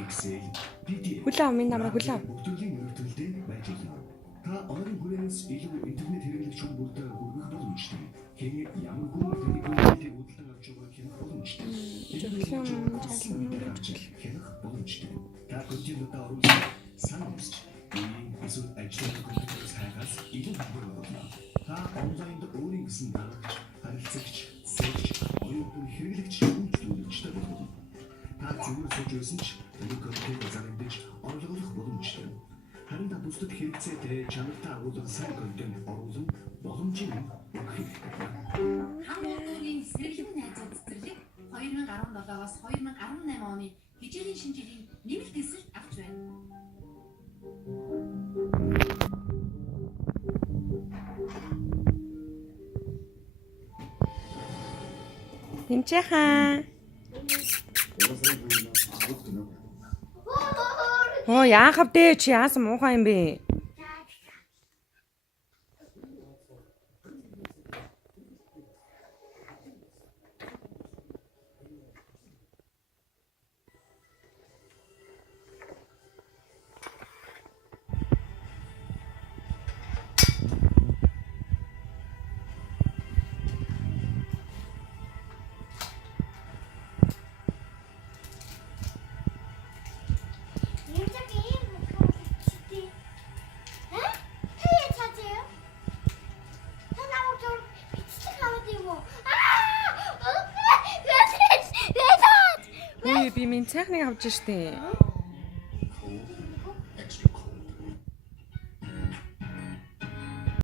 Excel, PDF. Хүлээв минь намайг хүлээв. Бүгдийн өртөлтэй байж болно. Та онлайн хүлээнээс илүү интернет хэрэглэгч хүн бүрдээ хүргэх боломжтой. Хэний ямар хүн таны бүлэглэлийг худалдан авч явах хянах боломжтой. Хянах боломжтой. Та компьютердээ оруулсан санамж эсвэл ажлын компьютерээс хайгаас илүү хурдан болно. Та онлайнд өөрийн гэсэн дарагч, харилцагч, сэлж, оюутан хэрэглэгч үйлчлүүлэгчтэй болно. Та зүгээр сууж байсан ч энэ компьютер зарагдаж орлогох боломжтой. Харин та бусдад хэрэгцээтэй чанартай агуулгын сайн контент оруулан боломжийг өгөх. Хамтлагийн сэргэлэн найзууд цэцэрлэг 2017-аас 2018 оны хичээлийн шинэ жилийн нэмэлт эсрэг авч байна. Тэмцээхан. Яахав дээ чи яасан муухай юм бэ? Би минь цайхныг авч штэ.